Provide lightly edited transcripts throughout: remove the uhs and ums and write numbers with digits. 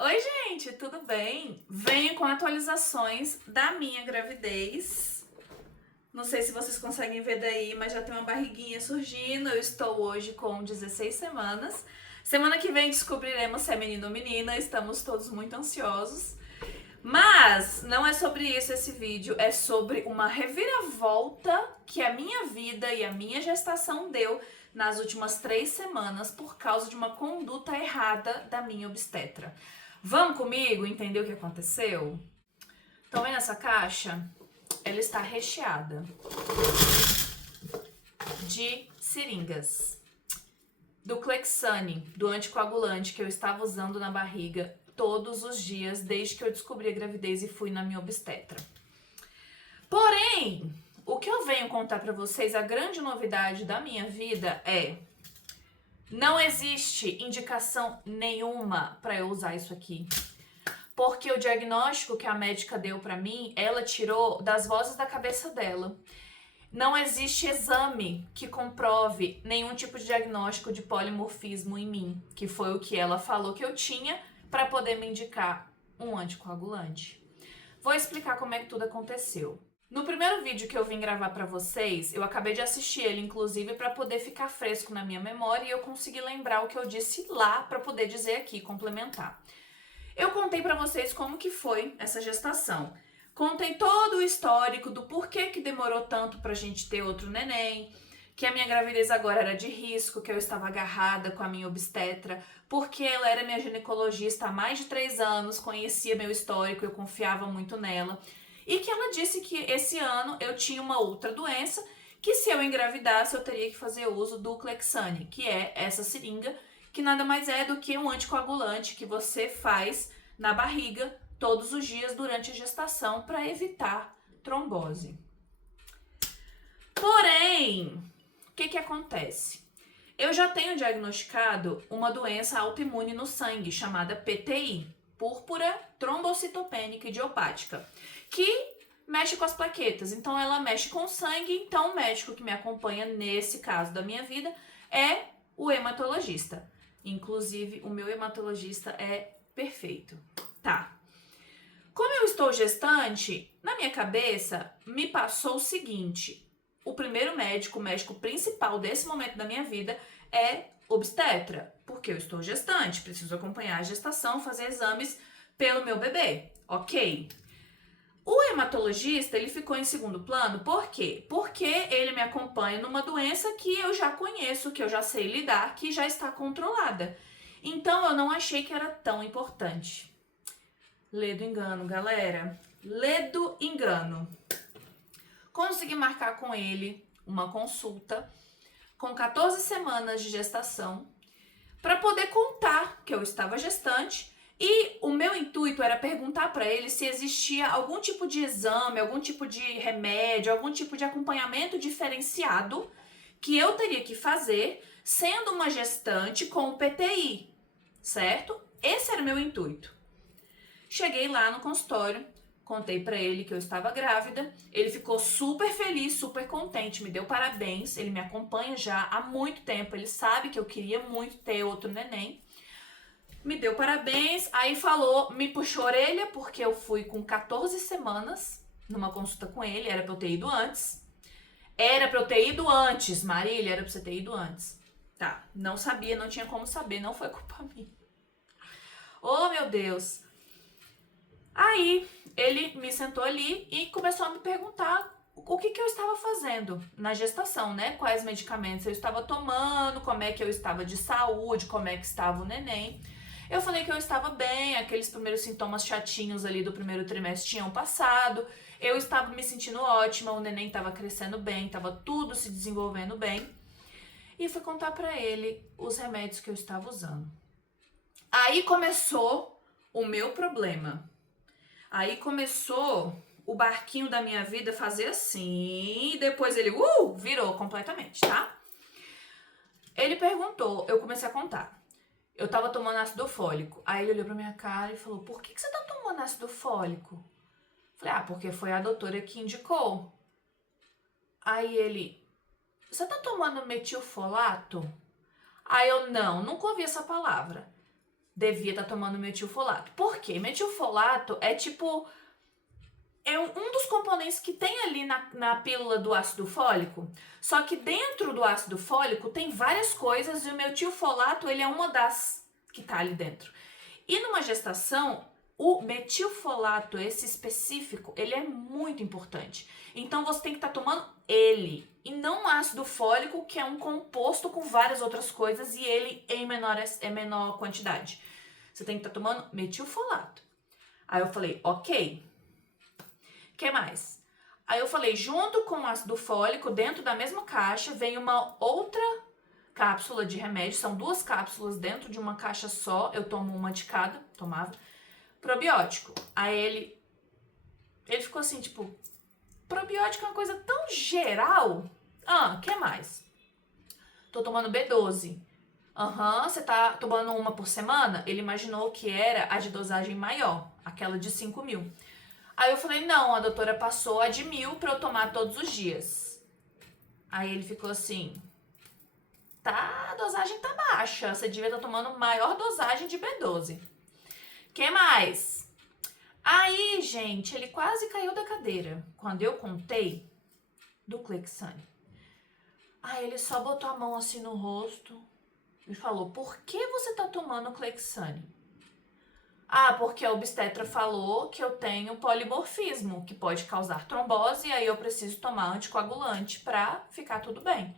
Oi, gente, tudo bem? Venho com atualizações da minha gravidez. Não sei se vocês conseguem ver daí, mas já tem uma barriguinha surgindo. Eu estou hoje com 16 semanas. Semana que vem descobriremos se é menino ou menina. Estamos todos muito ansiosos. Mas não é sobre isso esse vídeo, é sobre uma reviravolta que a minha vida e a minha gestação deu nas últimas 3 semanas por causa de uma conduta errada da minha obstetra. Vamos comigo entender o que aconteceu? Estão vendo essa caixa? Ela está recheada de seringas do Clexane, do anticoagulante que eu estava usando na barriga todos os dias desde que eu descobri a gravidez e fui na minha obstetra. Porém, o que eu venho contar para vocês, a grande novidade da minha vida é: não existe indicação nenhuma para eu usar isso aqui. Porque o diagnóstico que a médica deu para mim, ela tirou das vozes da cabeça dela. Não existe exame que comprove nenhum tipo de diagnóstico de polimorfismo em mim, que foi o que ela falou que eu tinha para poder me indicar um anticoagulante. Vou explicar como é que tudo aconteceu. No primeiro vídeo que eu vim gravar para vocês, eu acabei de assistir ele, inclusive, para poder ficar fresco na minha memória e eu consegui lembrar o que eu disse lá para poder dizer aqui, complementar. Eu contei para vocês como que foi essa gestação. Contei todo o histórico do porquê que demorou tanto pra gente ter outro neném, que a minha gravidez agora era de risco, que eu estava agarrada com a minha obstetra, porque ela era minha ginecologista há mais de 3 anos, conhecia meu histórico, eu confiava muito nela, e que ela disse que esse ano eu tinha uma outra doença, que se eu engravidasse eu teria que fazer uso do Clexane, que é essa seringa, que nada mais é do que um anticoagulante que você faz na barriga todos os dias durante a gestação para evitar trombose. Porém, o que acontece? Eu já tenho diagnosticado uma doença autoimune no sangue chamada PTI, púrpura trombocitopênica idiopática, que mexe com as plaquetas. Então ela mexe com o sangue, então o médico que me acompanha nesse caso da minha vida é o hematologista. Inclusive, o meu hematologista é perfeito. Tá. Como eu estou gestante, na minha cabeça me passou o seguinte: o primeiro médico, o médico principal desse momento da minha vida é obstetra, porque eu estou gestante, preciso acompanhar a gestação, fazer exames pelo meu bebê, ok? O hematologista, ele ficou em segundo plano, por quê? Porque ele me acompanha numa doença que eu já conheço, que eu já sei lidar, que já está controlada. Então, eu não achei que era tão importante. Lê do engano, galera. Lê do engano. Consegui marcar com ele uma consulta com 14 semanas de gestação para poder contar que eu estava gestante. E o meu intuito era perguntar para ele se existia algum tipo de exame, algum tipo de remédio, algum tipo de acompanhamento diferenciado que eu teria que fazer sendo uma gestante com o PTI, certo? Esse era o meu intuito. Cheguei lá no consultório, contei para ele que eu estava grávida, ele ficou super feliz, super contente, me deu parabéns, ele me acompanha já há muito tempo, ele sabe que eu queria muito ter outro neném. Me deu parabéns, aí falou, me puxou a orelha, porque eu fui com 14 semanas numa consulta com ele, era pra eu ter ido antes. Era pra eu ter ido antes, Marília, era pra você ter ido antes. Tá, não sabia, não tinha como saber, não foi culpa minha. Oh, meu Deus. Aí, ele me sentou ali e começou a me perguntar o que eu estava fazendo na gestação, né? Quais medicamentos eu estava tomando, como é que eu estava de saúde, como é que estava o neném. Eu falei que eu estava bem, aqueles primeiros sintomas chatinhos ali do primeiro trimestre tinham passado, eu estava me sentindo ótima, o neném estava crescendo bem, estava tudo se desenvolvendo bem. E fui contar para ele os remédios que eu estava usando. Aí começou o meu problema. Aí começou o barquinho da minha vida fazer assim, e depois ele virou completamente, tá? Ele perguntou, eu comecei a contar. Eu tava tomando ácido fólico. Aí ele olhou pra minha cara e falou: por que você tá tomando ácido fólico? Falei: porque foi a doutora que indicou. Aí ele: você tá tomando metilfolato? Aí eu: não, nunca ouvi essa palavra. devia estar tomando metilfolato. Por quê? Metilfolato é tipo... é um dos componentes que tem ali na pílula do ácido fólico. Só que dentro do ácido fólico tem várias coisas e o metilfolato ele é uma das que tá ali dentro. E numa gestação, o metilfolato, esse específico, ele é muito importante. Então você tem que estar tomando ele e não o ácido fólico, que é um composto com várias outras coisas e ele em menor quantidade. Você tem que estar tomando metilfolato. Aí eu falei, ok. O que mais? Aí eu falei, junto com o ácido fólico, dentro da mesma caixa, vem uma outra cápsula de remédio. São 2 cápsulas dentro de uma caixa só. Eu tomo uma de cada, tomava. Probiótico. Aí ele ficou assim, tipo, probiótico é uma coisa tão geral. O que mais? Tô tomando B12. Você tá tomando uma por semana? Ele imaginou que era a de dosagem maior, aquela de 5.000. Aí eu falei, não, a doutora passou a de 1.000 pra eu tomar todos os dias. Aí ele ficou assim, a dosagem tá baixa, você devia estar tomando maior dosagem de B12. Que mais? Aí, gente, ele quase caiu da cadeira quando eu contei do Clexane. Aí ele só botou a mão assim no rosto e falou, por que você tá tomando Clexane? Porque a obstetra falou que eu tenho polimorfismo, que pode causar trombose, e aí eu preciso tomar anticoagulante pra ficar tudo bem.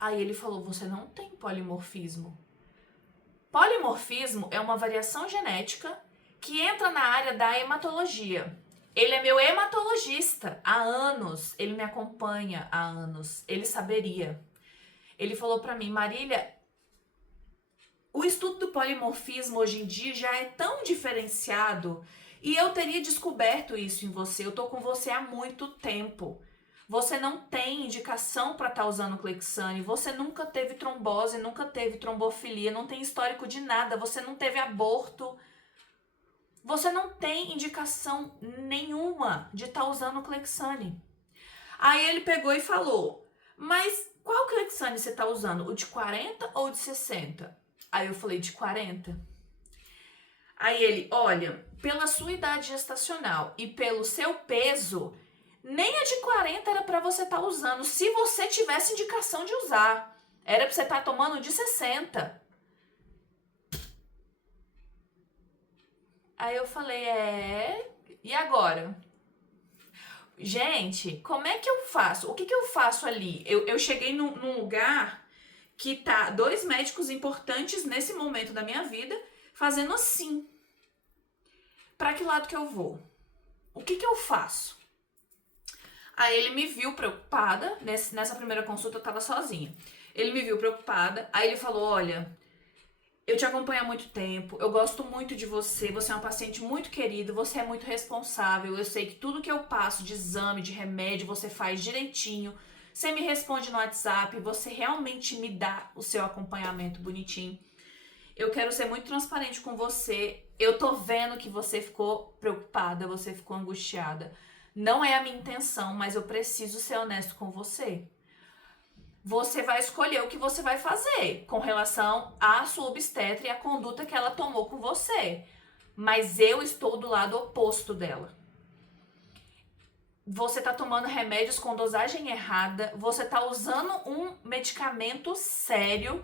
Aí ele falou, você não tem polimorfismo. Polimorfismo é uma variação genética que entra na área da hematologia. Ele é meu hematologista há anos, ele me acompanha há anos, ele saberia. Ele falou pra mim, Marília, o estudo do polimorfismo hoje em dia já é tão diferenciado e eu teria descoberto isso em você. Eu tô com você há muito tempo. Você não tem indicação para estar usando Clexane. Você nunca teve trombose, nunca teve trombofilia, não tem histórico de nada. Você não teve aborto. Você não tem indicação nenhuma de estar usando Clexane. Aí ele pegou e falou, mas qual Clexane você está usando? O de 40 ou o de 60? Aí eu falei, de 40. Aí ele, olha, pela sua idade gestacional e pelo seu peso, nem a de 40 era pra você estar usando. Se você tivesse indicação de usar, era pra você estar tomando de 60. Aí eu falei, e agora? Gente, como é que eu faço? O que eu faço ali? Eu cheguei num lugar que tá 2 médicos importantes nesse momento da minha vida fazendo assim. Pra que lado que eu vou? O que eu faço? Aí ele me viu preocupada, nessa primeira consulta eu tava sozinha. Ele me viu preocupada, aí ele falou, olha, eu te acompanho há muito tempo, eu gosto muito de você, você é uma paciente muito querida, você é muito responsável, eu sei que tudo que eu passo de exame, de remédio, você faz direitinho, você me responde no WhatsApp, você realmente me dá o seu acompanhamento bonitinho. Eu quero ser muito transparente com você, eu tô vendo que você ficou preocupada, você ficou angustiada. Não é a minha intenção, mas eu preciso ser honesto com você. Você vai escolher o que você vai fazer com relação à sua obstetra e a conduta que ela tomou com você. Mas eu estou do lado oposto dela. Você tá tomando remédios com dosagem errada, você tá usando um medicamento sério,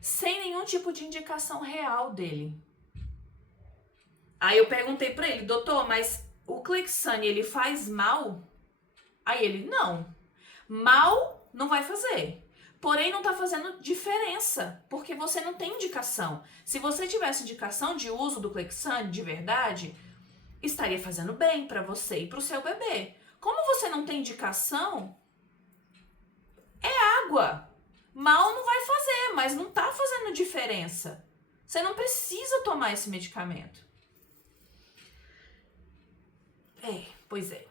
sem nenhum tipo de indicação real dele. Aí eu perguntei pra ele, doutor, mas o Clexane, ele faz mal? Aí ele, não. Mal não vai fazer. Porém, não tá fazendo diferença, porque você não tem indicação. Se você tivesse indicação de uso do Clexane de verdade, estaria fazendo bem pra você e pro seu bebê. Como você não tem indicação, é água. Mal não vai fazer, mas não tá fazendo diferença. Você não precisa tomar esse medicamento. Pois é.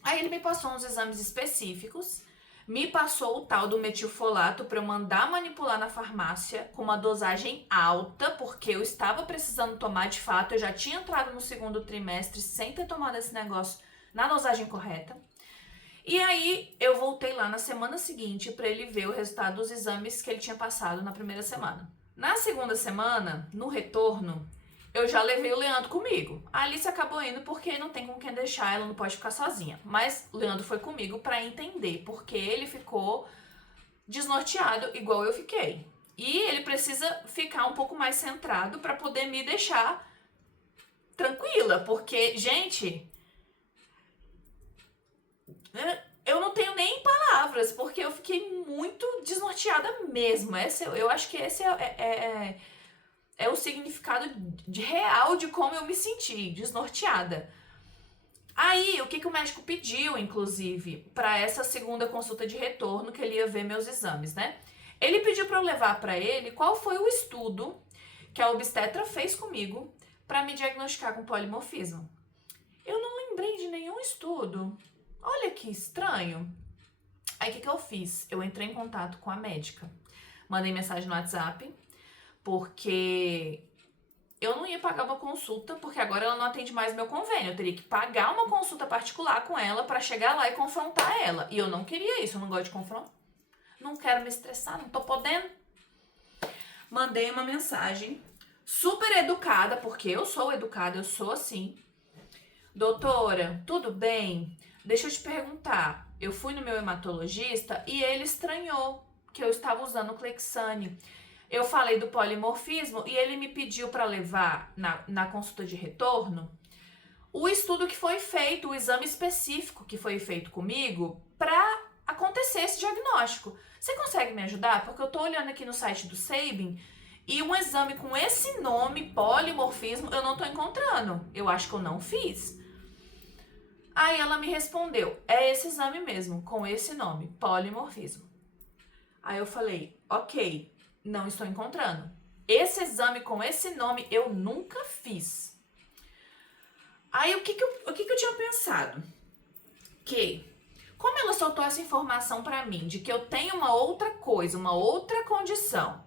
Aí ele me passou uns exames específicos, me passou o tal do metilfolato para eu mandar manipular na farmácia com uma dosagem alta, porque eu estava precisando tomar de fato, eu já tinha entrado no 2º trimestre sem ter tomado esse negócio na dosagem correta. E aí eu voltei lá na semana seguinte para ele ver o resultado dos exames que ele tinha passado na primeira semana. Na segunda semana, no retorno, eu já levei o Leandro comigo. A Alice acabou indo porque não tem com quem deixar, ela não pode ficar sozinha. Mas o Leandro foi comigo para entender porque ele ficou desnorteado igual eu fiquei. E ele precisa ficar um pouco mais centrado para poder me deixar tranquila, porque, gente, eu não tenho nem palavras, porque eu fiquei muito desnorteada mesmo. Eu acho que esse é o significado real de como eu me senti, desnorteada. Aí, o que o médico pediu, inclusive, para essa segunda consulta de retorno, que ele ia ver meus exames, né? Ele pediu para eu levar para ele qual foi o estudo que a obstetra fez comigo para me diagnosticar com polimorfismo. Eu não lembrei de nenhum estudo. Olha que estranho. Aí, o que eu fiz? Eu entrei em contato com a médica. Mandei mensagem no WhatsApp, porque eu não ia pagar uma consulta, porque agora ela não atende mais meu convênio. Eu teria que pagar uma consulta particular com ela para chegar lá e confrontar ela. E eu não queria isso, eu não gosto de confronto. Não quero me estressar, não tô podendo. Mandei uma mensagem super educada, porque eu sou educada, eu sou assim. Doutora, tudo bem? Deixa eu te perguntar. Eu fui no meu hematologista e ele estranhou que eu estava usando o Clexane. Eu falei do polimorfismo e ele me pediu para levar na consulta de retorno o estudo que foi feito, o exame específico que foi feito comigo para acontecer esse diagnóstico. Você consegue me ajudar? Porque eu tô olhando aqui no site do Sabin e um exame com esse nome, polimorfismo, eu não tô encontrando. Eu acho que eu não fiz. Aí ela me respondeu, é esse exame mesmo, com esse nome, polimorfismo. Aí eu falei, ok, não estou encontrando. Esse exame com esse nome eu nunca fiz. Aí o que eu tinha pensado? Que, como ela soltou essa informação pra mim, de que eu tenho uma outra coisa, uma outra condição,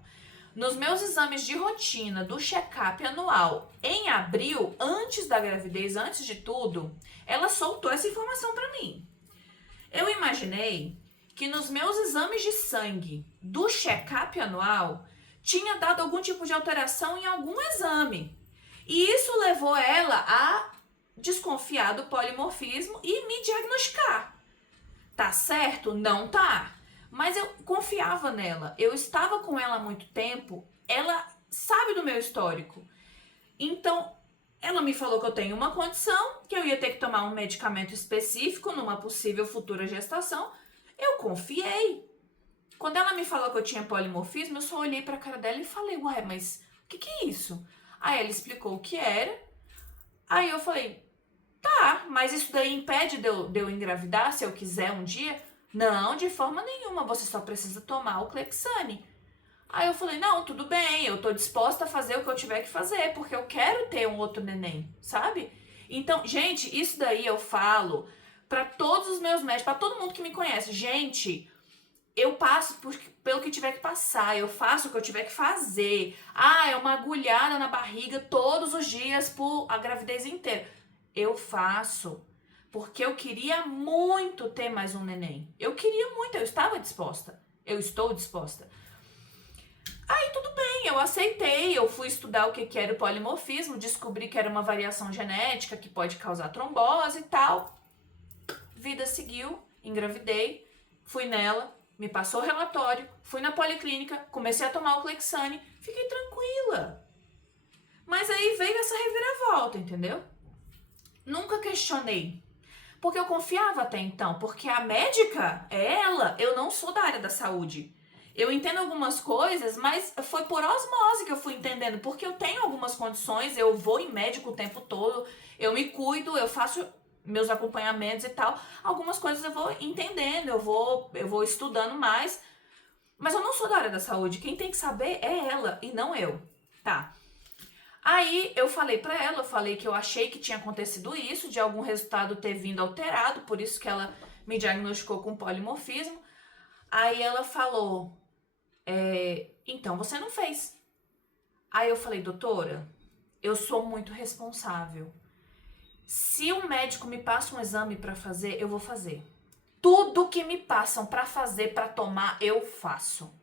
nos meus exames de rotina do check-up anual em abril, antes da gravidez, antes de tudo, ela soltou essa informação pra mim. Eu imaginei que nos meus exames de sangue do check-up anual tinha dado algum tipo de alteração em algum exame. E isso levou ela a desconfiar do polimorfismo e me diagnosticar. Tá certo? Não tá. Mas eu confiava nela. Eu estava com ela há muito tempo. Ela sabe do meu histórico. Então, ela me falou que eu tenho uma condição, que eu ia ter que tomar um medicamento específico numa possível futura gestação. Eu confiei. Quando ela me falou que eu tinha polimorfismo, eu só olhei pra cara dela e falei, ué, mas o que é isso? Aí ela explicou o que era. Aí eu falei, tá, mas isso daí impede de eu engravidar se eu quiser um dia? Não, de forma nenhuma, você só precisa tomar o Clexane. Aí eu falei, não, tudo bem, eu tô disposta a fazer o que eu tiver que fazer, porque eu quero ter um outro neném, sabe? Então, gente, isso daí eu falo pra todos os meus médicos, pra todo mundo que me conhece. Gente, eu passo pelo que tiver que passar, eu faço o que eu tiver que fazer. Ah, é uma agulhada na barriga todos os dias por a gravidez inteira. Eu faço, porque eu queria muito ter mais um neném. Eu queria muito, eu estava disposta. Eu estou disposta. Aí tudo bem, eu aceitei, eu fui estudar o que era o polimorfismo, descobri que era uma variação genética que pode causar trombose e tal. Vida seguiu, engravidei, fui nela, me passou o relatório, fui na policlínica, comecei a tomar o Clexane, fiquei tranquila. Mas aí veio essa reviravolta, entendeu? Nunca questionei, porque eu confiava até então, porque a médica é ela, eu não sou da área da saúde. Eu entendo algumas coisas, mas foi por osmose que eu fui entendendo, porque eu tenho algumas condições, eu vou em médico o tempo todo, eu me cuido, eu faço meus acompanhamentos e tal. Algumas coisas eu vou entendendo, eu vou estudando mais, mas eu não sou da área da saúde, quem tem que saber é ela e não eu, tá? Aí eu falei pra ela, eu falei que eu achei que tinha acontecido isso, de algum resultado ter vindo alterado, por isso que ela me diagnosticou com polimorfismo. Aí ela falou, então você não fez. Aí eu falei, doutora, eu sou muito responsável. Se um médico me passa um exame pra fazer, eu vou fazer. Tudo que me passam para fazer, para tomar, eu faço.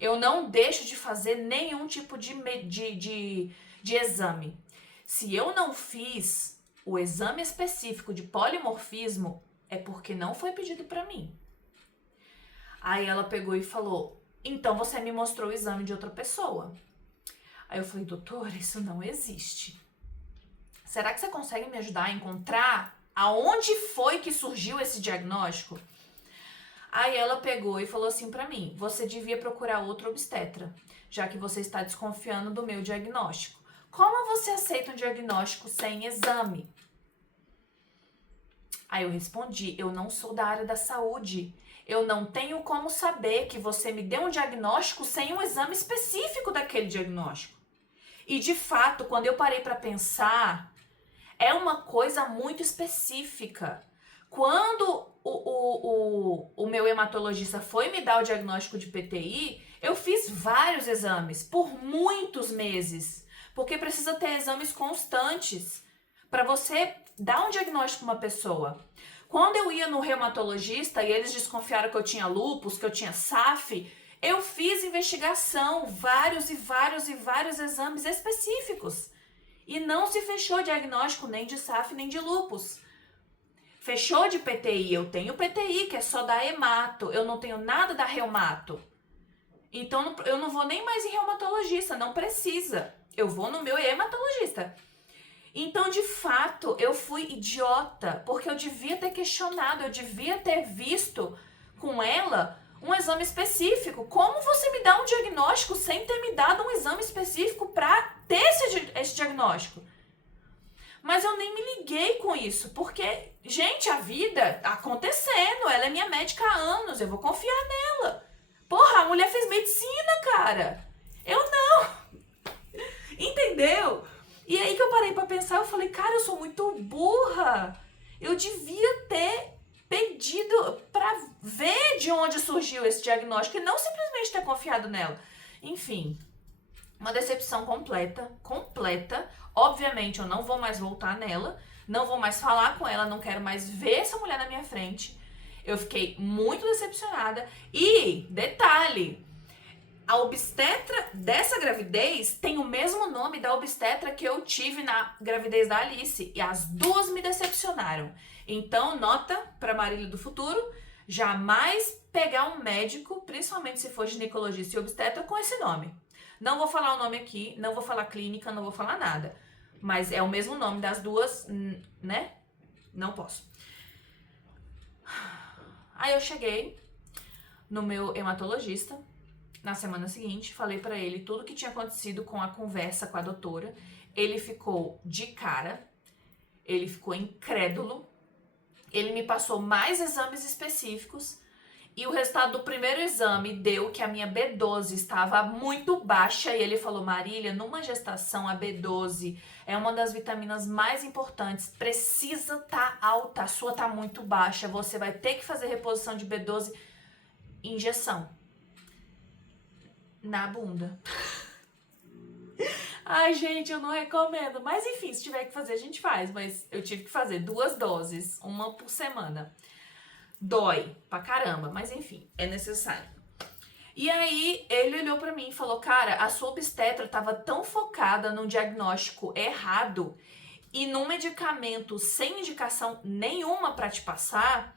Eu não deixo de fazer nenhum tipo de exame. Se eu não fiz o exame específico de polimorfismo, é porque não foi pedido para mim. Aí ela pegou e falou, então você me mostrou o exame de outra pessoa. Aí eu falei, doutora, isso não existe. Será que você consegue me ajudar a encontrar aonde foi que surgiu esse diagnóstico? Aí ela pegou e falou assim pra mim, você devia procurar outro obstetra, já que você está desconfiando do meu diagnóstico. Como você aceita um diagnóstico sem exame? Aí eu respondi, eu não sou da área da saúde. Eu não tenho como saber que você me deu um diagnóstico sem um exame específico daquele diagnóstico. E de fato, quando eu parei para pensar, é uma coisa muito específica. Quando o meu hematologista foi me dar o diagnóstico de PTI, eu fiz vários exames por muitos meses, porque precisa ter exames constantes para você dar um diagnóstico para uma pessoa. Quando eu ia no reumatologista e eles desconfiaram que eu tinha lúpus, que eu tinha SAF, eu fiz investigação, vários exames específicos. E não se fechou diagnóstico nem de SAF nem de lúpus. Fechou de PTI, eu tenho PTI, que é só da hemato, eu não tenho nada da reumato. Então eu não vou nem mais em reumatologista, não precisa. Eu vou no meu hematologista. Então, de fato, eu fui idiota, porque eu devia ter questionado, eu devia ter visto com ela um exame específico. Como você me dá um diagnóstico sem ter me dado um exame específico para ter esse diagnóstico? Mas eu nem me liguei com isso, porque, gente, a vida tá acontecendo, ela é minha médica há anos, eu vou confiar nela. Porra, a mulher fez medicina, cara. Eu não. Entendeu? E aí que eu parei pra pensar, eu falei, cara, eu sou muito burra. Eu devia ter pedido pra ver de onde surgiu esse diagnóstico e não simplesmente ter confiado nela. Enfim, uma decepção completa. Obviamente, eu não vou mais voltar nela, não vou mais falar com ela, não quero mais ver essa mulher na minha frente. Eu fiquei muito decepcionada. E, detalhe, a obstetra dessa gravidez tem o mesmo nome da obstetra que eu tive na gravidez da Alice. E as duas me decepcionaram. Então, nota para Marília do futuro, jamais pegar um médico, principalmente se for ginecologista e obstetra, com esse nome. Não vou falar o nome aqui, não vou falar clínica, não vou falar nada. Mas é o mesmo nome das duas, né? Não posso. Aí eu cheguei no meu hematologista na semana seguinte, falei pra ele tudo o que tinha acontecido com a conversa com a doutora. Ele ficou de cara, ele ficou incrédulo, ele me passou mais exames específicos e o resultado do primeiro exame deu que a minha B12 estava muito baixa e ele falou, Marília, numa gestação a B12 é uma das vitaminas mais importantes, precisa estar alta, a sua tá muito baixa, você vai ter que fazer reposição de B12, injeção na bunda. Ai, gente, eu não recomendo. Mas enfim, se tiver que fazer, a gente faz. Mas eu tive que fazer 2 doses, uma por semana. Dói pra caramba, mas enfim, é necessário. E aí, ele olhou pra mim e falou, cara, a sua obstetra tava tão focada num diagnóstico errado e num medicamento sem indicação nenhuma pra te passar,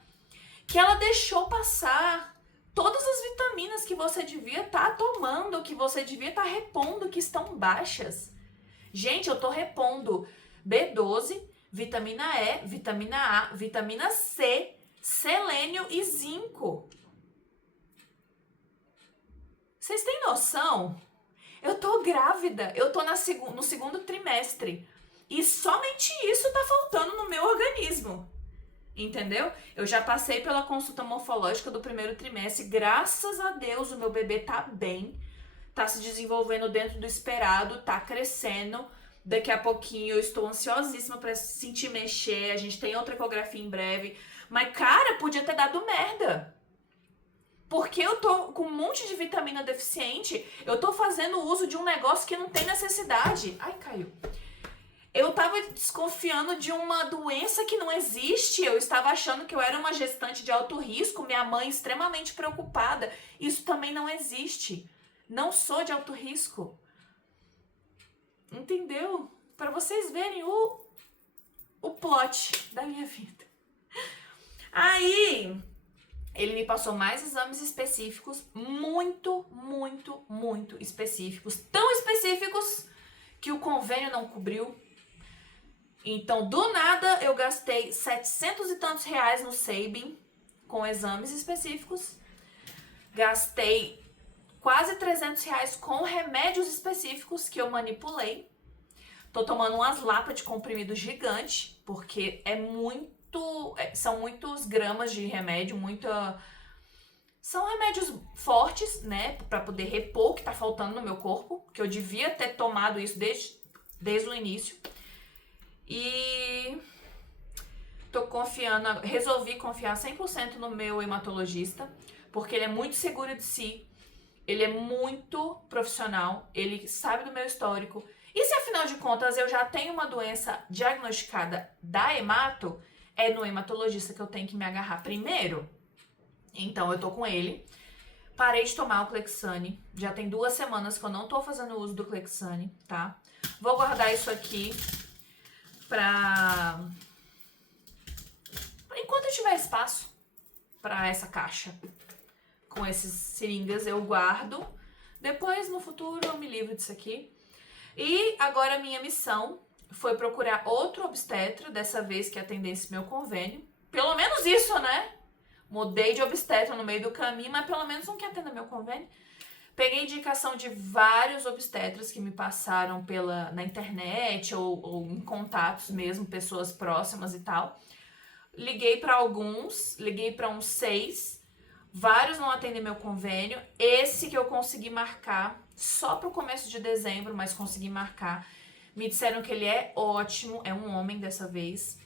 que ela deixou passar todas as vitaminas que você devia estar tomando, que você devia estar repondo, que estão baixas. Gente, eu tô repondo B12, vitamina E, vitamina A, vitamina C, selênio e zinco. Vocês têm noção? Eu tô grávida, eu tô no segundo trimestre. E somente isso tá faltando no meu organismo. Entendeu? Eu já passei pela consulta morfológica do primeiro trimestre. Graças a Deus, o meu bebê tá bem. Tá se desenvolvendo dentro do esperado, tá crescendo. Daqui a pouquinho eu estou ansiosíssima pra sentir mexer. A gente tem outra ecografia em breve. Mas, cara, podia ter dado merda. Porque eu tô com um monte de vitamina deficiente. Eu tô fazendo uso de um negócio que não tem necessidade. Ai, caiu. Eu tava desconfiando de uma doença que não existe. Eu estava achando que eu era uma gestante de alto risco, minha mãe extremamente preocupada. Isso também não existe. Não sou de alto risco. Entendeu? Para vocês verem o plot da minha vida. Aí, ele me passou mais exames específicos, muito específicos. Tão específicos que o convênio não cobriu. Então, do nada, eu gastei 700 e tantos reais no Sabin com exames específicos. Gastei quase 300 reais com remédios específicos que eu manipulei. Tô tomando umas lapas de comprimido gigante, porque são muitos gramas de remédio, são remédios fortes, né, pra poder repor o que tá faltando no meu corpo, que eu devia ter tomado isso desde o início. E resolvi confiar 100% no meu hematologista, porque ele é muito seguro de si, ele é muito profissional, ele sabe do meu histórico. E se afinal de contas eu já tenho uma doença diagnosticada da hemato, é no hematologista que eu tenho que me agarrar primeiro. Então eu tô com ele. Parei de tomar o Clexane. Já tem 2 semanas que eu não tô fazendo uso do Clexane, tá? Vou guardar isso aqui pra... enquanto eu tiver espaço pra essa caixa. Com esses seringas eu guardo. Depois, no futuro, eu me livro disso aqui. E agora a minha missão foi procurar outro obstetra, dessa vez que atendesse meu convênio. Pelo menos isso, né? Mudei de obstetra no meio do caminho, mas pelo menos um que atenda meu convênio. Peguei indicação de vários obstetras que me passaram na internet ou em contatos mesmo, pessoas próximas e tal. Liguei para alguns, liguei para uns 6. Vários não atendem meu convênio. Esse que eu consegui marcar só pro começo de dezembro, mas consegui marcar. Me disseram que ele é ótimo, é um homem dessa vez.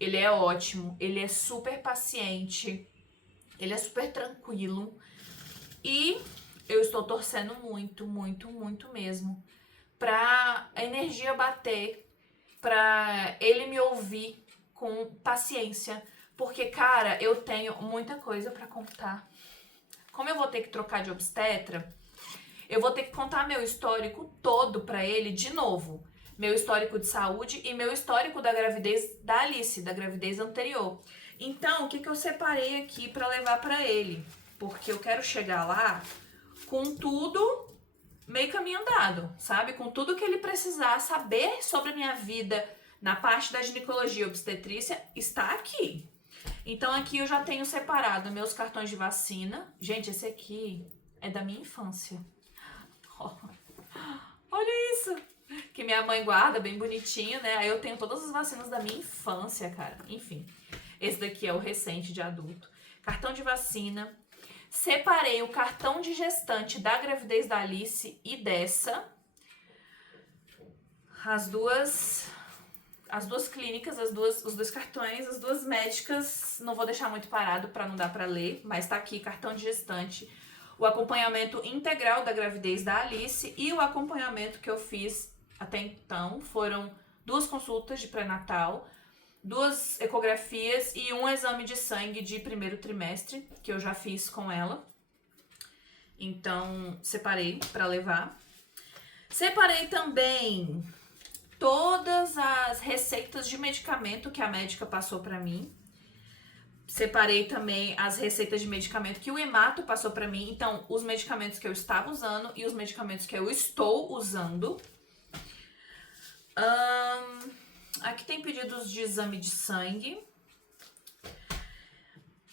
Ele é ótimo, ele é super paciente, ele é super tranquilo. E eu estou torcendo muito mesmo pra a energia bater, pra ele me ouvir com paciência. Porque, cara, eu tenho muita coisa pra contar. Como eu vou ter que trocar de obstetra, eu vou ter que contar meu histórico todo pra ele de novo. Meu histórico de saúde e meu histórico da gravidez da Alice, da gravidez anterior. Então, o que eu separei aqui pra levar pra ele? Porque eu quero chegar lá com tudo meio caminho andado, sabe? Com tudo que ele precisar saber sobre a minha vida na parte da ginecologia e obstetrícia, está aqui. Então aqui eu já tenho separado meus cartões de vacina. Gente, esse aqui é da minha infância. Oh, olha isso! Que minha mãe guarda bem bonitinho, né? Aí eu tenho todas as vacinas da minha infância, cara. Enfim, esse daqui é o recente de adulto. Cartão de vacina. Separei o cartão de gestante da gravidez da Alice e dessa. As duas clínicas, os dois cartões, as duas médicas, não vou deixar muito parado para não dar para ler, mas tá aqui, cartão de gestante, o acompanhamento integral da gravidez da Alice e o acompanhamento que eu fiz até então foram 2 consultas de pré-natal, 2 ecografias e um exame de sangue de primeiro trimestre, que eu já fiz com ela. Então, separei para levar. Separei também todas as receitas de medicamento que a médica passou para mim. Separei também as receitas de medicamento que o hemato passou para mim. Então, os medicamentos que eu estava usando e os medicamentos que eu estou usando. Aqui tem pedidos de exame de sangue.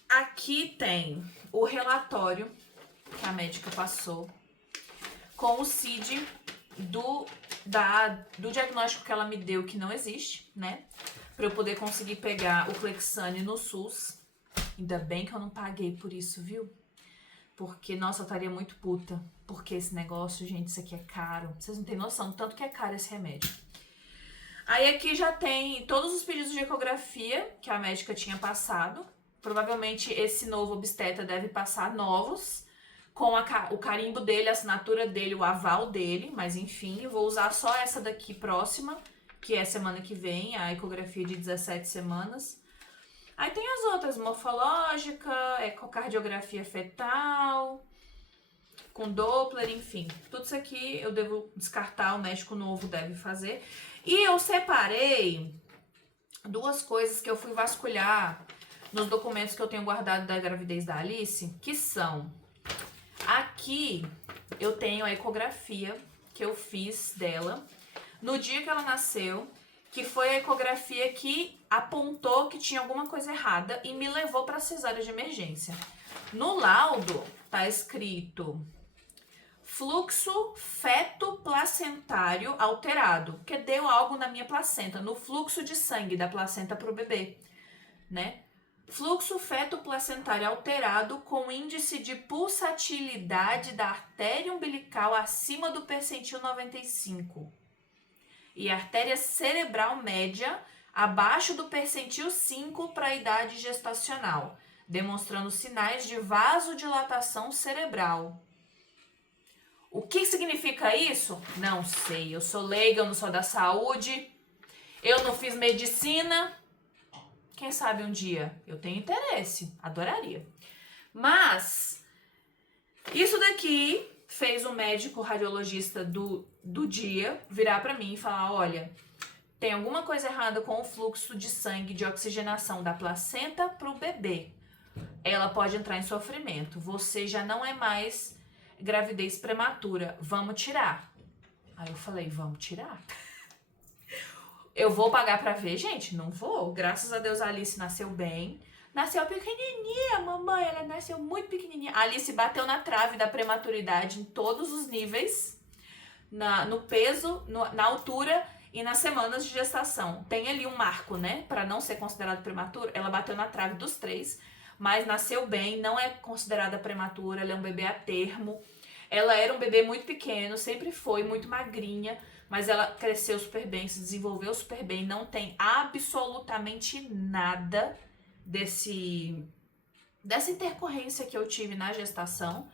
Aqui tem o relatório que a médica passou com o CID do diagnóstico que ela me deu, que não existe, né? Pra eu poder conseguir pegar o Clexane no SUS. Ainda bem que eu não paguei por isso, viu? Porque, nossa, eu estaria muito puta. Porque esse negócio, gente, isso aqui é caro. Vocês não têm noção do tanto que é caro esse remédio. Aí aqui já tem todos os pedidos de ecografia que a médica tinha passado. Provavelmente esse novo obstetra deve passar novos, com o carimbo dele, a assinatura dele, o aval dele. Mas enfim, eu vou usar só essa daqui próxima, que é semana que vem, a ecografia de 17 semanas. Aí tem as outras, morfológica, ecocardiografia fetal, com Doppler, enfim. Tudo isso aqui eu devo descartar, o médico novo deve fazer. E eu separei duas coisas que eu fui vasculhar nos documentos que eu tenho guardado da gravidez da Alice, que são... Aqui eu tenho a ecografia que eu fiz dela no dia que ela nasceu, que foi a ecografia que apontou que tinha alguma coisa errada e me levou para cesárea de emergência. No laudo tá escrito fluxo feto-placentário alterado, que deu algo na minha placenta, no fluxo de sangue da placenta para o bebê, né? Fluxo feto-placentário alterado com índice de pulsatilidade da artéria umbilical acima do percentil 95. E artéria cerebral média abaixo do percentil 5 para a idade gestacional, demonstrando sinais de vasodilatação cerebral. O que significa isso? Não sei, eu sou leiga, eu não sou da saúde, eu não fiz medicina. Quem sabe um dia eu tenho interesse, adoraria. Mas isso daqui fez o médico radiologista do dia virar para mim e falar, olha, tem alguma coisa errada com o fluxo de sangue de oxigenação da placenta para o bebê. Ela pode entrar em sofrimento. Você já não é mais gravidez prematura. Vamos tirar. Aí eu falei, vamos tirar? Eu vou pagar pra ver? Gente, não vou. Graças a Deus a Alice nasceu bem. Nasceu pequenininha, mamãe. Ela nasceu muito pequenininha. A Alice bateu na trave da prematuridade em todos os níveis. No peso, na altura e nas semanas de gestação. Tem ali um marco, né? Pra não ser considerado prematuro. Ela bateu na trave dos 3. Mas nasceu bem. Não é considerada prematura. Ela é um bebê a termo. Ela era um bebê muito pequeno. Sempre foi muito magrinha. Mas ela cresceu super bem, se desenvolveu super bem, não tem absolutamente nada dessa intercorrência que eu tive na gestação.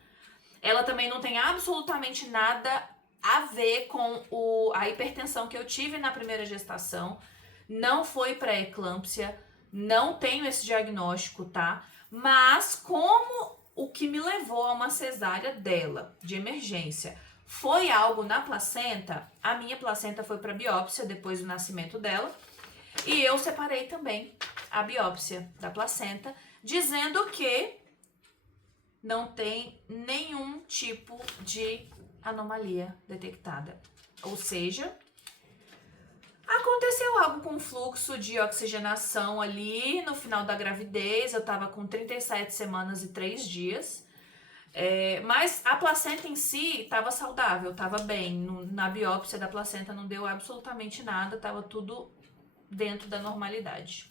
Ela também não tem absolutamente nada a ver com a hipertensão que eu tive na primeira gestação. Não foi pré-eclâmpsia, não tenho esse diagnóstico, tá? Mas como o que me levou a uma cesárea dela, de emergência, foi algo na placenta, a minha placenta foi para biópsia depois do nascimento dela. E eu separei também a biópsia da placenta, dizendo que não tem nenhum tipo de anomalia detectada. Ou seja, aconteceu algo com o fluxo de oxigenação ali no final da gravidez. Eu tava com 37 semanas e 3 dias. Mas a placenta em si estava saudável, estava bem. Na biópsia da placenta não deu absolutamente nada, estava tudo dentro da normalidade.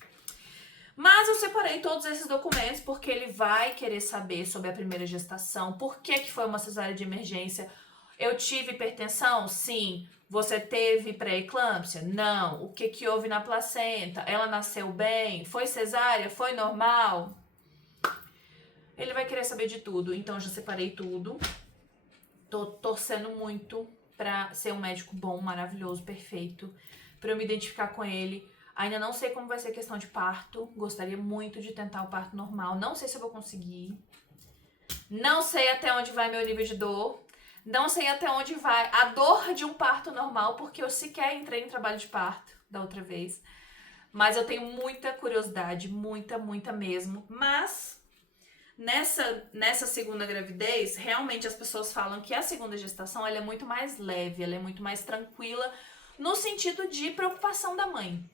Mas eu separei todos esses documentos porque ele vai querer saber sobre a primeira gestação, por que foi uma cesárea de emergência. Eu tive hipertensão? Sim. Você teve pré-eclâmpsia? Não. O que houve na placenta? Ela nasceu bem? Foi cesárea? Foi normal? Ele vai querer saber de tudo, então eu já separei tudo. Tô torcendo muito pra ser um médico bom, maravilhoso, perfeito, pra eu me identificar com ele. Ainda não sei como vai ser a questão de parto, gostaria muito de tentar o parto normal, não sei se eu vou conseguir. Não sei até onde vai meu nível de dor, não sei até onde vai a dor de um parto normal, porque eu sequer entrei em trabalho de parto da outra vez. Mas eu tenho muita curiosidade, muita mesmo, mas... Nessa segunda gravidez, realmente as pessoas falam que a segunda gestação ela é muito mais leve, ela é muito mais tranquila, no sentido de preocupação da mãe.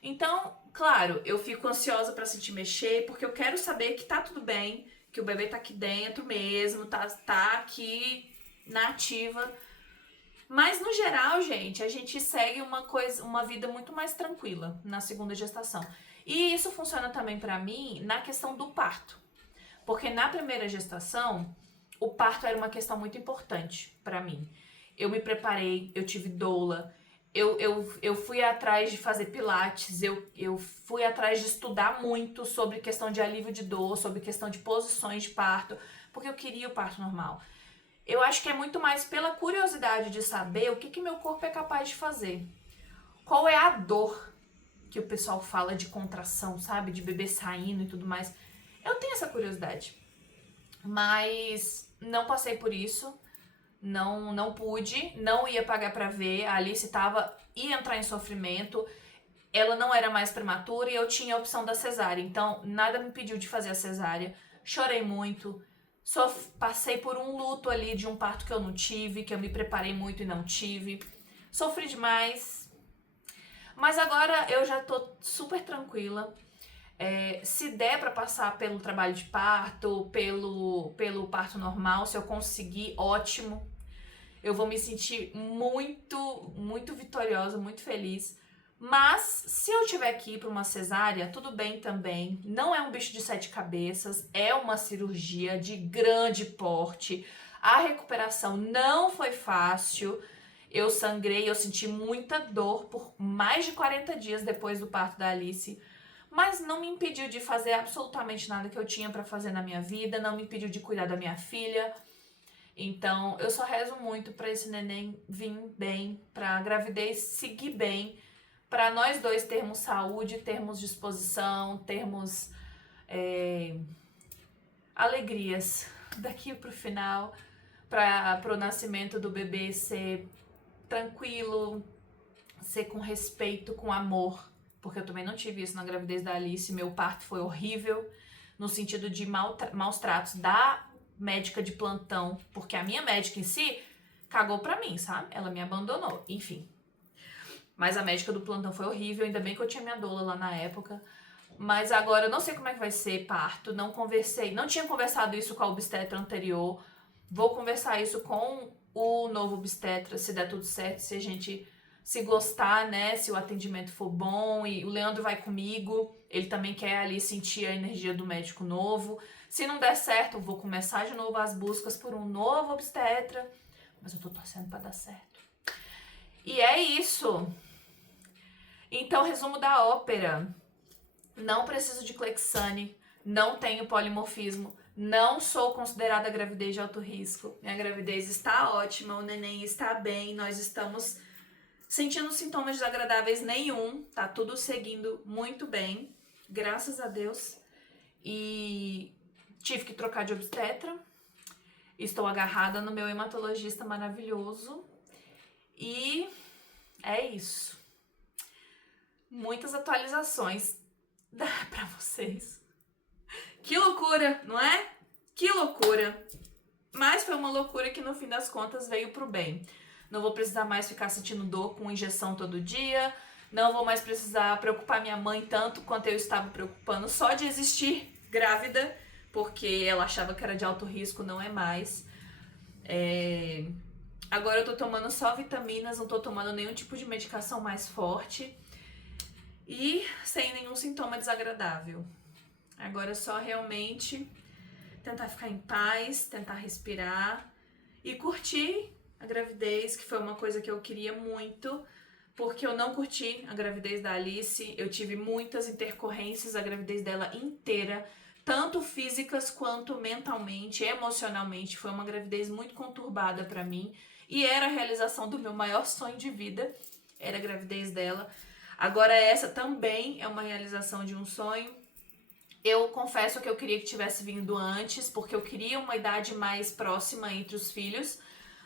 Então, claro, eu fico ansiosa para sentir mexer, porque eu quero saber que tá tudo bem, que o bebê tá aqui dentro mesmo, tá aqui na ativa. Mas, no geral, gente, a gente segue uma vida muito mais tranquila na segunda gestação. E isso funciona também para mim na questão do parto. Porque na primeira gestação, o parto era uma questão muito importante pra mim. Eu me preparei, eu tive doula, eu fui atrás de fazer pilates, eu fui atrás de estudar muito sobre questão de alívio de dor, sobre questão de posições de parto, porque eu queria o parto normal. Eu acho que é muito mais pela curiosidade de saber o que meu corpo é capaz de fazer. qual é a dor que o pessoal fala de contração, sabe? De bebê saindo e tudo mais. Eu tenho essa curiosidade, mas não passei por isso, não pude, não ia pagar pra ver. A Alice ia entrar em sofrimento, ela não era mais prematura e eu tinha a opção da cesárea, então nada me impediu de fazer a cesárea. Chorei muito, passei por um luto ali de um parto que eu não tive, que eu me preparei muito e não tive. Sofri demais, mas agora eu já tô super tranquila. Se der pra passar pelo trabalho de parto, pelo parto normal, se eu conseguir, ótimo. Eu vou me sentir muito, muito vitoriosa, muito feliz. Mas se eu tiver que ir para uma cesárea, tudo bem também. Não é um bicho de 7 cabeças, é uma cirurgia de grande porte. A recuperação não foi fácil. Eu sangrei, eu senti muita dor por mais de 40 dias depois do parto da Alice. Mas não me impediu de fazer absolutamente nada que eu tinha para fazer na minha vida, não me impediu de cuidar da minha filha. Então, eu só rezo muito para esse neném vir bem, para a gravidez seguir bem, para nós dois termos saúde, termos disposição, termos alegrias daqui pro final, para o nascimento do bebê ser tranquilo, ser com respeito, com amor, porque eu também não tive isso na gravidez da Alice. Meu parto foi horrível, no sentido de maus tratos da médica de plantão, porque a minha médica em si cagou pra mim, sabe? Ela me abandonou, enfim. Mas a médica do plantão foi horrível, ainda bem que eu tinha minha doula lá na época. Mas agora eu não sei como é que vai ser parto, não tinha conversado isso com a obstetra anterior. Vou conversar isso com o novo obstetra, se der tudo certo, se a gente se gostar, né, se o atendimento for bom, e o Leandro vai comigo, ele também quer ali sentir a energia do médico novo. Se não der certo, eu vou começar de novo as buscas por um novo obstetra, mas eu tô torcendo pra dar certo. E é isso. Então, resumo da ópera. Não preciso de Clexane, não tenho polimorfismo, não sou considerada gravidez de alto risco. Minha gravidez está ótima, o neném está bem, nós estamos sentindo sintomas desagradáveis nenhum, tá tudo seguindo muito bem, graças a Deus. E tive que trocar de obstetra, estou agarrada no meu hematologista maravilhoso e é isso. Muitas atualizações pra vocês. Que loucura, não é? Que loucura. Mas foi uma loucura que no fim das contas veio pro bem. Não vou precisar mais ficar sentindo dor com injeção todo dia. Não vou mais precisar preocupar minha mãe tanto quanto eu estava preocupando só de existir grávida, porque ela achava que era de alto risco, não é mais. Agora eu tô tomando só vitaminas, não tô tomando nenhum tipo de medicação mais forte. E sem nenhum sintoma desagradável. Agora é só realmente tentar ficar em paz, tentar respirar e curtir a gravidez, que foi uma coisa que eu queria muito, porque eu não curti a gravidez da Alice. Eu tive muitas intercorrências, a gravidez dela inteira, tanto físicas quanto mentalmente, emocionalmente. Foi uma gravidez muito conturbada pra mim e era a realização do meu maior sonho de vida, era a gravidez dela. Agora essa também é uma realização de um sonho. Eu confesso que eu queria que tivesse vindo antes, porque eu queria uma idade mais próxima entre os filhos,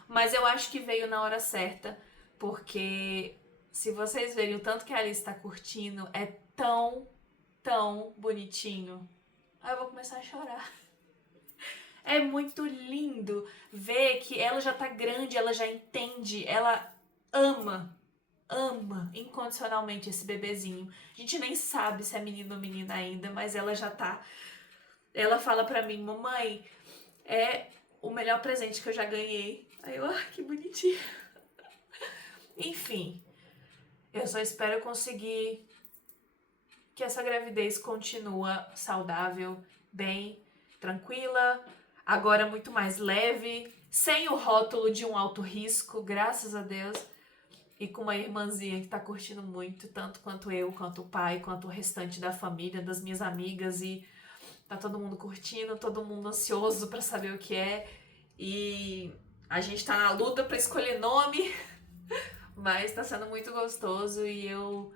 mas eu acho que veio na hora certa, porque se vocês verem o tanto que a Alice está curtindo, é tão, tão bonitinho. Aí eu vou começar a chorar. É muito lindo ver que ela já tá grande, ela já entende, ela ama incondicionalmente esse bebezinho. A gente nem sabe se é menino ou menina ainda, mas ela já tá. Ela fala pra mim, mamãe, é o melhor presente que eu já ganhei. Aí eu, que bonitinho. Enfim, eu só espero conseguir que essa gravidez continua saudável, bem, tranquila, agora muito mais leve, sem o rótulo de um alto risco, graças a Deus. E com uma irmãzinha que tá curtindo muito, tanto quanto eu, quanto o pai, quanto o restante da família, das minhas amigas. E tá todo mundo curtindo, todo mundo ansioso pra saber o que é. E a gente tá na luta pra escolher nome. Mas tá sendo muito gostoso e eu...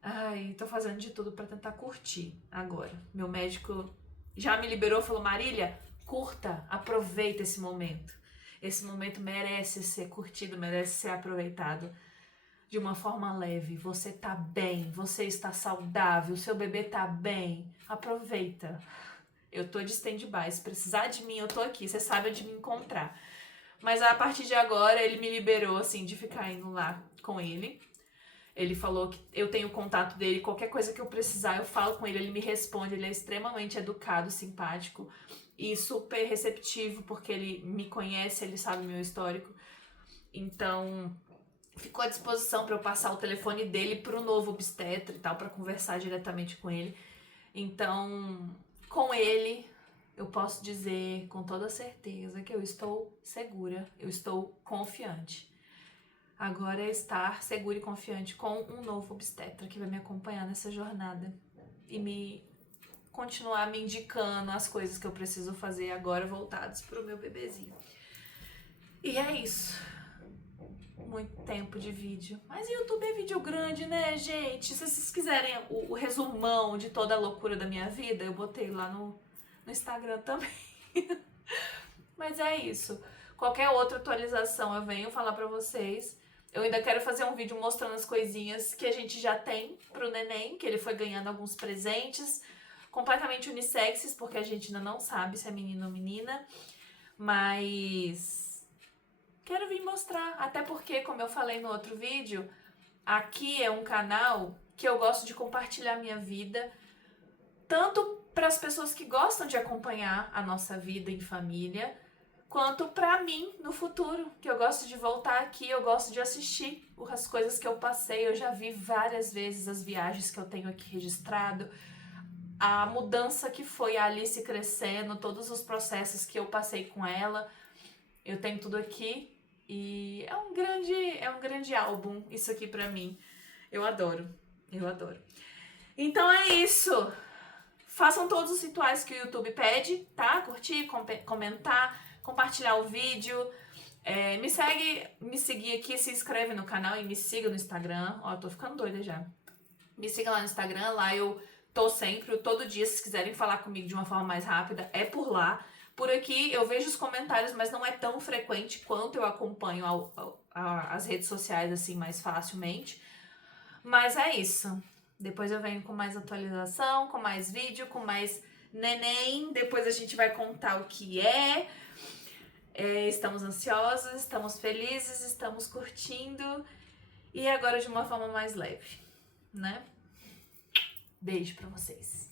Ai, tô fazendo de tudo pra tentar curtir agora. Meu médico já me liberou, falou, Marília, curta, aproveita esse momento. Esse momento merece ser curtido, merece ser aproveitado de uma forma leve. Você tá bem, você está saudável, seu bebê tá bem. Aproveita. Eu tô de stand-by. Se precisar de mim, eu tô aqui. Você sabe onde me encontrar. Mas a partir de agora, ele me liberou, assim, de ficar indo lá com ele. Ele falou que eu tenho o contato dele, qualquer coisa que eu precisar, eu falo com ele, ele me responde, ele é extremamente educado, simpático e super receptivo, porque ele me conhece, ele sabe o meu histórico. Então, ficou à disposição para eu passar o telefone dele pro novo obstetra e tal, para conversar diretamente com ele. Então, com ele, eu posso dizer com toda certeza que eu estou segura, eu estou confiante. Agora é estar segura e confiante com um novo obstetra que vai me acompanhar nessa jornada e me continuar me indicando as coisas que eu preciso fazer agora voltadas pro meu bebezinho. E é isso. Muito tempo de vídeo. Mas YouTube é vídeo grande, né, gente? Se vocês quiserem o resumão de toda a loucura da minha vida, eu botei lá no Instagram também. Mas é isso. Qualquer outra atualização eu venho falar pra vocês. Eu ainda quero fazer um vídeo mostrando as coisinhas que a gente já tem pro neném, que ele foi ganhando alguns presentes, completamente unissexes, porque a gente ainda não sabe se é menino ou menina, mas quero vir mostrar, até porque, como eu falei no outro vídeo, aqui é um canal que eu gosto de compartilhar minha vida, tanto para as pessoas que gostam de acompanhar a nossa vida em família, quanto pra mim no futuro, que eu gosto de voltar aqui, eu gosto de assistir as coisas que eu passei, eu já vi várias vezes as viagens que eu tenho aqui registrado, a mudança que foi a Alice crescendo, todos os processos que eu passei com ela, eu tenho tudo aqui e é um grande álbum isso aqui pra mim, eu adoro. Então é isso, façam todos os rituais que o YouTube pede, tá? Curtir, comentar, compartilhar o vídeo, me seguir aqui, se inscreve no canal e me siga no Instagram. Ó, eu tô ficando doida já. Me siga lá no Instagram, lá eu tô sempre, todo dia, se quiserem falar comigo de uma forma mais rápida, é por lá. Por aqui eu vejo os comentários, mas não é tão frequente quanto eu acompanho as redes sociais assim mais facilmente. Mas é isso. Depois eu venho com mais atualização, com mais vídeo, com mais neném. Depois a gente vai contar o que é. Estamos ansiosos, estamos felizes, estamos curtindo. E agora de uma forma mais leve, né? Beijo pra vocês.